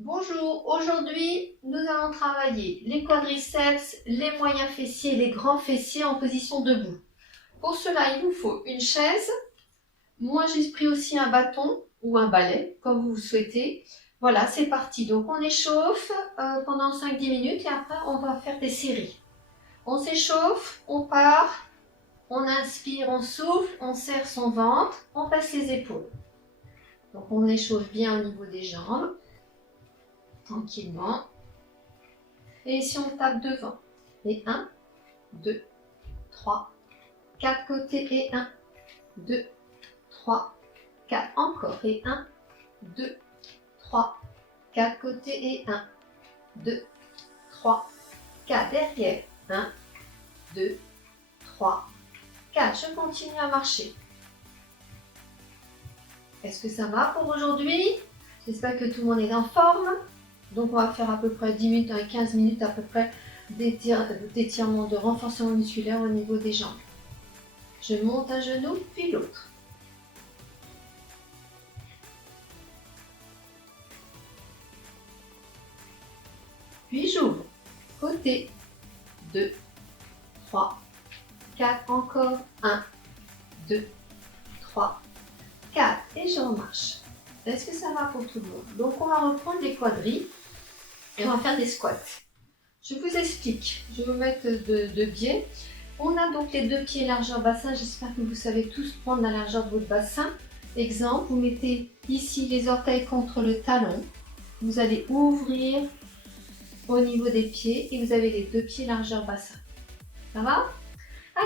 Bonjour, aujourd'hui nous allons travailler les quadriceps, les moyens fessiers et les grands fessiers en position debout. Pour cela, il vous faut une chaise. Moi j'ai pris aussi un bâton ou un balai, comme vous souhaitez. Voilà, c'est parti. Donc on échauffe pendant 5-10 minutes et après on va faire des séries. On s'échauffe, on part, on inspire, on souffle, on serre son ventre, on passe les épaules. Donc on échauffe bien au niveau des jambes, tranquillement. Et ici, on tape devant. Et 1, 2, 3, 4 côtés. Et 1, 2, 3, 4. Encore. Et 1, 2, 3, 4 côtés. Et 1, 2, 3, 4. Derrière. 1, 2, 3, 4. Je continue à marcher. Est-ce que ça va pour aujourd'hui? J'espère que tout le monde est en forme. Donc, on va faire à peu près 10 minutes à 15 minutes à peu près d'étirement, de renforcement musculaire au niveau des jambes. Je monte un genou, puis l'autre. Puis j'ouvre. Côté. 2, 3, 4. Encore. 1, 2, 3, 4. Et je remarche. Est-ce que ça va pour tout le monde? Donc, on va reprendre les quadrilles et on va faire des squats. Je vous explique. Je vais vous mettre de biais. On a donc les deux pieds largeur bassin. J'espère que vous savez tous prendre la largeur de votre bassin. Exemple, vous mettez ici les orteils contre le talon. Vous allez ouvrir au niveau des pieds et vous avez les deux pieds largeur bassin. Ça va?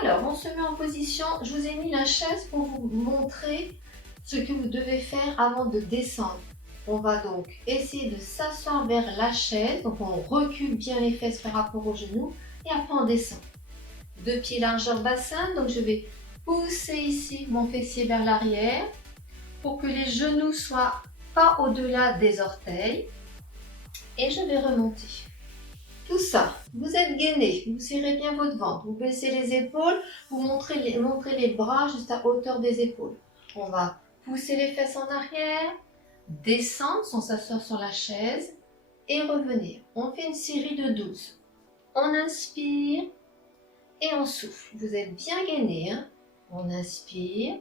Alors, on se met en position. Je vous ai mis la chaise pour vous montrer ce que vous devez faire avant de descendre. On va donc essayer de s'asseoir vers la chaise. Donc, on recule bien les fesses par rapport aux genoux et après on descend. Deux pieds largeur bassin. Donc, je vais pousser ici mon fessier vers l'arrière pour que les genoux soient pas au-delà des orteils. Et je vais remonter. Tout ça, vous êtes gainé, vous serrez bien votre ventre, vous baissez les épaules, vous montrez les bras juste à hauteur des épaules. On va pousser les fesses en arrière, descendre sans s'asseoir sur la chaise et revenir. On fait une série de 12. On inspire et on souffle. Vous êtes bien gainé, hein? On inspire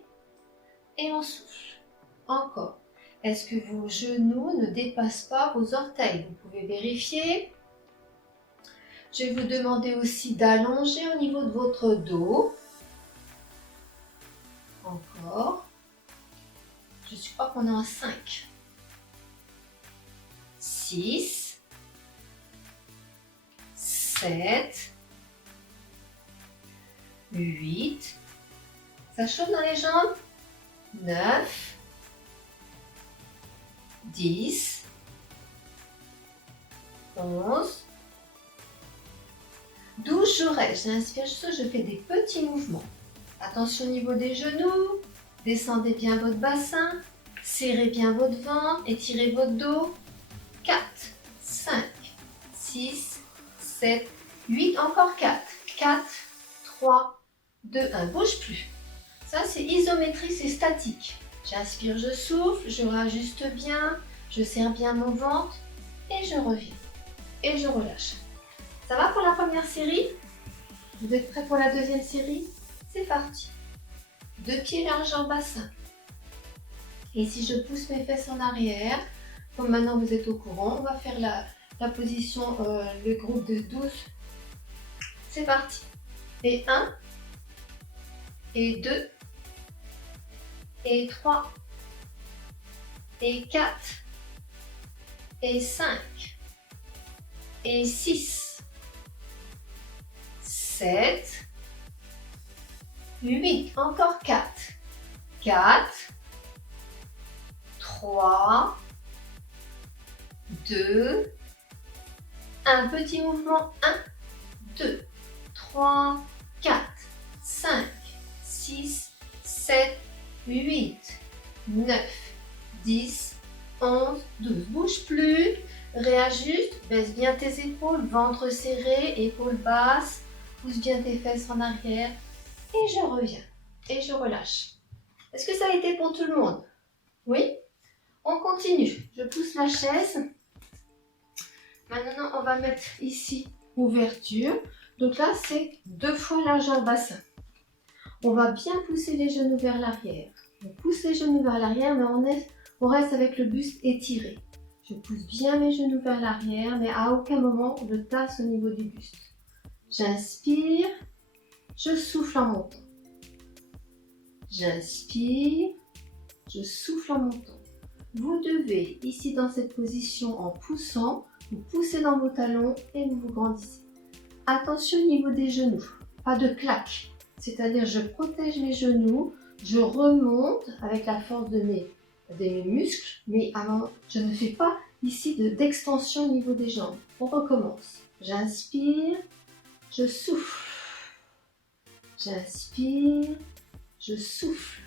et on souffle. Encore. Est-ce que vos genoux ne dépassent pas vos orteils? Vous pouvez vérifier. Je vais vous demander aussi d'allonger au niveau de votre dos. Encore. Je crois qu'on est à 5. 6. 7. 8. Ça chauffe dans les jambes. 9. 10. 11. 12, je reste. J'inspire juste, je fais des petits mouvements. Attention au niveau des genoux. Descendez bien votre bassin. Serrez bien votre ventre. Étirez votre dos. 4, 5, 6, 7, 8. Encore 4. 4, 3, 2, 1. Bouge plus. Ça, c'est isométrique, c'est statique. J'inspire, je souffle, je réajuste bien, je serre bien mon ventre et je reviens. Et je relâche. Ça va pour la première série? Vous êtes prêts pour la deuxième série? C'est parti. Deux pieds largeur bassin. Et si je pousse mes fesses en arrière, comme maintenant vous êtes au courant, on va faire la position, le groupe de 12. C'est parti. Et 1, et 2, et 3, et 4, et 5, et 6, 7, 8, encore 4, 4, 3, 2, un petit mouvement, 1, 2, 3, 4, 5, 6, 7, 8, 9, 10, 11, 12. Bouge plus, réajuste, baisse bien tes épaules, ventre serré, épaules basses, pousse bien tes fesses en arrière et je reviens et je relâche. Est-ce que ça a été pour tout le monde? Oui? On continue. Je pousse la chaise Maintenant, on va mettre ici ouverture. Donc là, c'est 2 fois largeur bassin. On va bien pousser les genoux vers l'arrière. On pousse les genoux vers l'arrière, mais on reste avec le buste étiré. Je pousse bien mes genoux vers l'arrière, mais à aucun moment je tasse au niveau du buste. J'inspire, je souffle en montant. J'inspire, je souffle en montant. Vous devez, ici dans cette position, en poussant, vous poussez dans vos talons et vous vous grandissez. Attention au niveau des genoux, pas de claque. C'est-à-dire je protège mes genoux, je remonte avec la force de mes muscles, mais je ne fais pas ici d'extension au niveau des jambes. On recommence. J'inspire, je souffle. J'inspire, je souffle.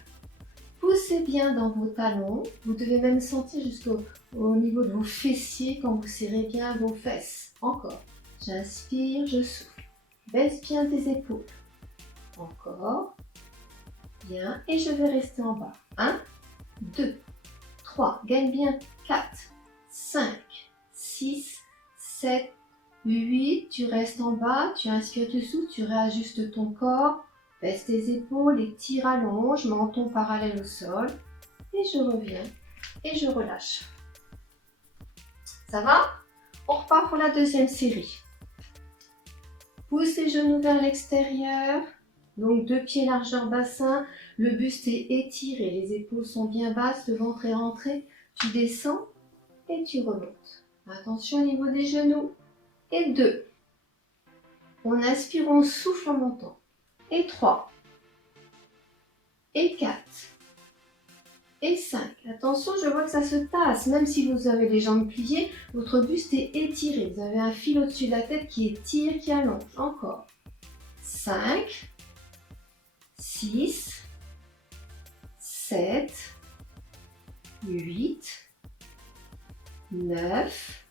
Poussez bien dans vos talons. Vous devez même sentir jusqu'au niveau de vos fessiers quand vous serrez bien vos fesses. Encore. J'inspire, je souffle. Baisse bien tes épaules. Encore. Bien. Et je vais rester en bas. 1, 2, 3. Gagne bien. 4, 5, 6, 7, 8. Tu restes en bas. Tu inspires, tu souffles. Tu réajustes ton corps. Baisse tes épaules, étire, allonge, menton parallèle au sol. Et je reviens et je relâche. Ça va? On repart pour la deuxième série. Pousse les genoux vers l'extérieur. Donc 2 pieds largeur bassin. Le buste est étiré, les épaules sont bien basses, le ventre est rentré. Tu descends et tu remontes. Attention au niveau des genoux. Et 2. On inspire, on souffle en montant. Et 3, et 4, et 5. Attention, je vois que ça se tasse. Même si vous avez les jambes pliées, votre buste est étiré. Vous avez un fil au-dessus de la tête qui étire, qui allonge. Encore. 5, 6, 7, 8, 9,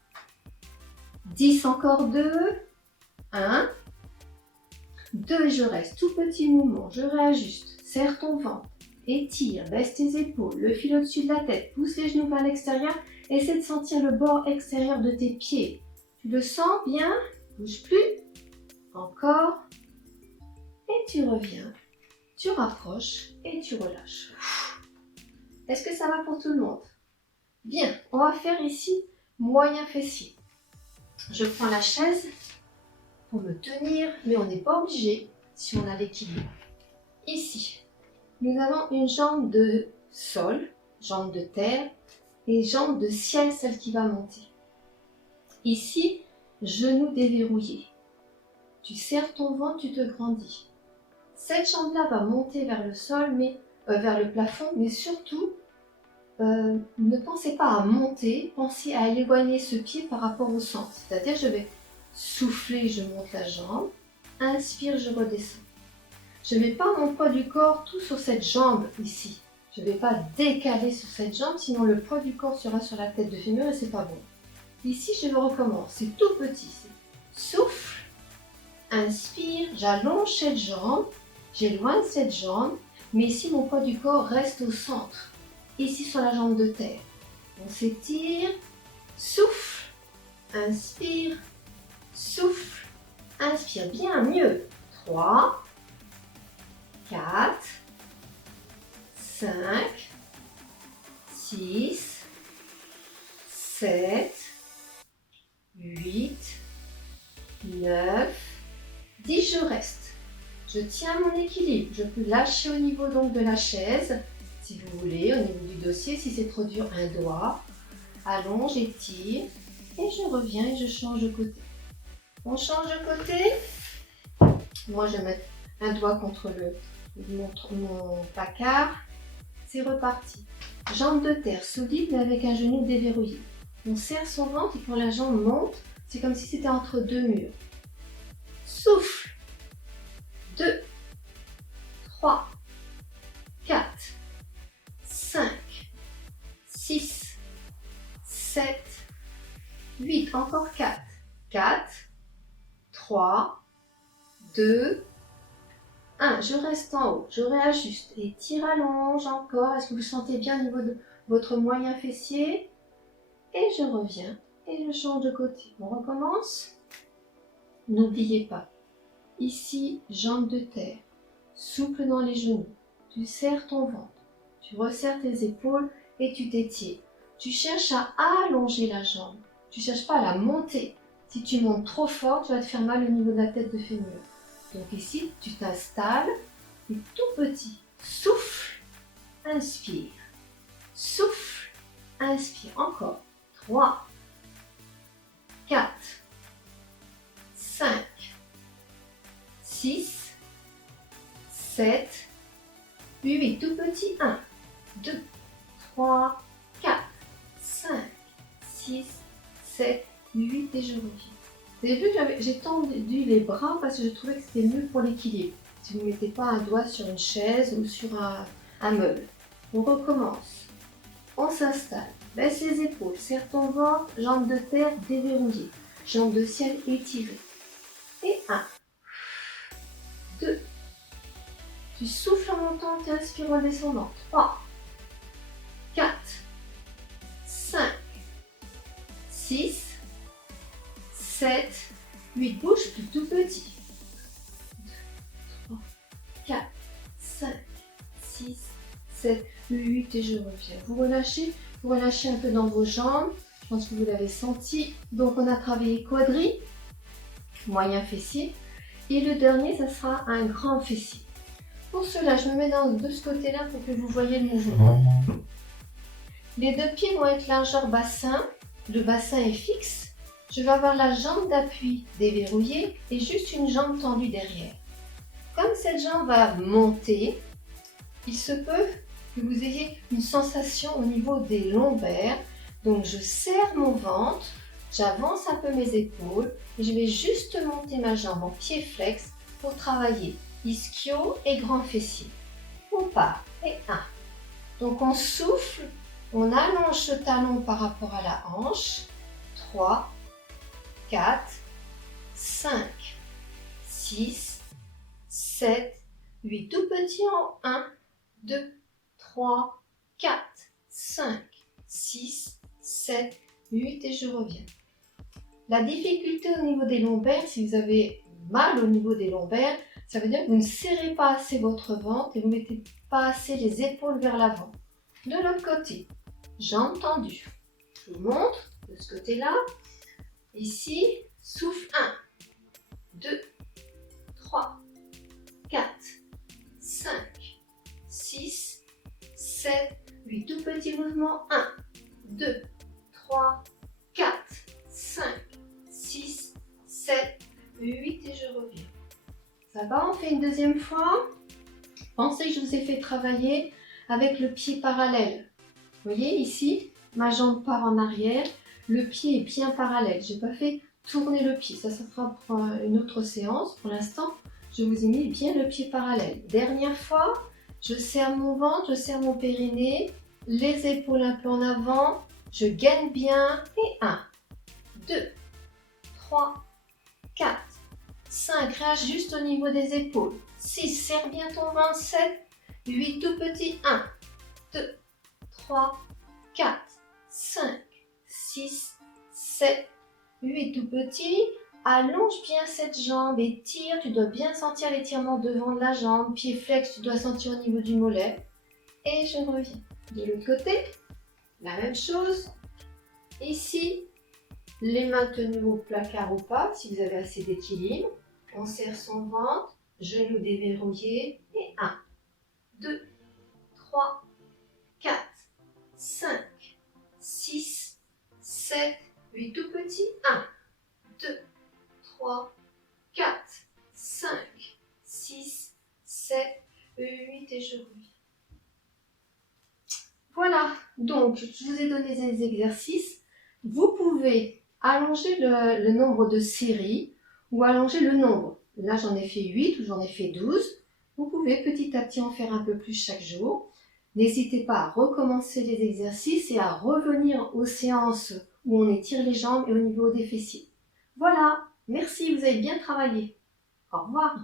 10. Encore 2, 1, 2 et je reste. Tout petit mouvement, je réajuste. Serre ton ventre, étire, baisse tes épaules, le fil au-dessus de la tête, pousse les genoux vers l'extérieur. Essaie de sentir le bord extérieur de tes pieds. Tu le sens bien? Bouge plus. Encore. Et tu reviens. Tu rapproches et tu relâches. Est-ce que ça va pour tout le monde? Bien, on va faire ici moyen fessier. Je prends la chaise pour me tenir, mais on n'est pas obligé si on a l'équilibre. Ici, nous avons une jambe de sol, jambe de terre et jambe de ciel, celle qui va monter. Ici, genou déverrouillé. Tu serres ton ventre, tu te grandis. Cette jambe-là va monter vers le sol, vers le plafond, mais surtout, ne pensez pas à monter, pensez à éloigner ce pied par rapport au centre. C'est-à-dire, je vais souffler, je monte la jambe, inspire, je redescends. Je ne mets pas mon poids du corps tout sur cette jambe ici. Je ne vais pas décaler sur cette jambe, sinon le poids du corps sera sur la tête de fémur et c'est pas bon. Ici, je recommence. C'est tout petit. Souffle, inspire, j'allonge cette jambe, j'éloigne cette jambe, mais ici, mon poids du corps reste au centre. Ici, sur la jambe de terre. On s'étire, souffle, inspire, souffle, inspire. Bien, mieux. 3, 4, 5, 6, 7, 8, 9, 10, je reste. Je tiens mon équilibre. Je peux lâcher au niveau donc de la chaise, si vous voulez, au niveau du dossier. Si c'est trop dur, un doigt. Allonge, étire. Et je reviens et je change de côté. On change de côté. Moi, je vais mettre un doigt contre mon placard. C'est reparti. Jambe de terre solide, mais avec un genou déverrouillé. On serre son ventre et quand la jambe monte, c'est comme si c'était entre deux murs. Souffle. 2, 3, 4, 5, 6, 7, 8. Encore 4. 4, 3, 2, 1. Je reste en haut. Je réajuste. Et tire, allonge encore. Est-ce que vous sentez bien au niveau de votre moyen fessier? Et je reviens. et je change de côté. On recommence. N'oubliez pas, ici, jambes de terre, souple dans les genoux. Tu serres ton ventre, tu resserres tes épaules et tu t'étires. Tu cherches à allonger la jambe, tu ne cherches pas à la monter. Si tu montes trop fort, tu vas te faire mal au niveau de la tête de fémur. Donc ici, tu t'installes et tout petit, souffle, inspire, souffle, inspire. Encore. 3, 4, 5, 6, 7, 8, tout petit, 1, 2, 3, 4, 5, 6, 7, 8 et je reviens. Vous avez vu que j'ai tendu les bras parce que je trouvais que c'était mieux pour l'équilibre. Si vous ne mettez pas un doigt sur une chaise ou sur un meuble. On recommence. On s'installe. Baisse les épaules, serre ton ventre, jambes de terre déverrouillées, jambes de ciel étirées. Et 1, 2, tu souffles en montant, tu inspires en descendant. 3, 4, 5, 6, 7, 8, bouge plus tout petit. 2, 3, 4, 5, 6, 7, 8 et je reviens. Vous relâchez un peu dans vos jambes. Je pense que vous l'avez senti. Donc on a travaillé quadri, moyen fessier. Et le dernier, ça sera un grand fessier. Pour cela, je me mets de ce côté-là pour que vous voyez le mouvement. Les deux pieds vont être largeur bassin. Le bassin est fixe. Je vais avoir la jambe d'appui déverrouillée et juste une jambe tendue derrière. Comme cette jambe va monter, il se peut que vous ayez une sensation au niveau des lombaires. Donc je serre mon ventre, j'avance un peu mes épaules et je vais juste monter ma jambe en pied flex pour travailler ischio et grand fessier. On part et 1. Donc on souffle, on allonge le talon par rapport à la hanche. 3, 4, 5, 6, 7, 8. Tout petit en 1, 2, 3, 4, 5, 6, 7, 8 et je reviens. La difficulté au niveau des lombaires, si vous avez mal au niveau des lombaires, ça veut dire que vous ne serrez pas assez votre ventre et vous ne mettez pas assez les épaules vers l'avant. De l'autre côté, jambes tendues. Je vous montre de ce côté-là. Ici, souffle 1, 2, 3, 4, 5, 6, 7, 8. Tout petit mouvement. 1, 2, 3, 4, 5, 6, 7, 8 et je reviens. Ça va, on fait une deuxième fois. Pensez que je vous ai fait travailler avec le pied parallèle. Vous voyez ici, ma jambe part en arrière, le pied est bien parallèle. Je n'ai pas fait tourner le pied, ça sera pour une autre séance. Pour l'instant, je vous ai mis bien le pied parallèle. Dernière fois, je serre mon ventre, je serre mon périnée, les épaules un peu en avant, je gaine bien et 1, 2, 3, 4, 5, rage juste au niveau des épaules. 6, serre bien ton ventre. 7, 8, tout petit. 1, 2, 3, 4, 5, 6, 7, 8, tout petit. Allonge bien cette jambe et tire. Tu dois bien sentir l'étirement devant de la jambe. Pied flex, tu dois sentir au niveau du mollet. Et je reviens. De l'autre côté, la même chose. Ici, les mains tenues au placard ou pas, si vous avez assez d'équilibre. On serre son ventre, genoux déverrouillés. Et 1, 2, 3, 4, 5, 6, 7, 8. Tout petit. 1, 2, 3, 4, 5, 6, 7, 8 et je reviens. Voilà, donc je vous ai donné des exercices. Vous pouvez allonger le nombre de séries ou allonger le nombre. Là, j'en ai fait 8 ou j'en ai fait 12. Vous pouvez petit à petit en faire un peu plus chaque jour. N'hésitez pas à recommencer les exercices et à revenir aux séances où on étire les jambes et au niveau des fessiers. Voilà, merci, vous avez bien travaillé. Au revoir.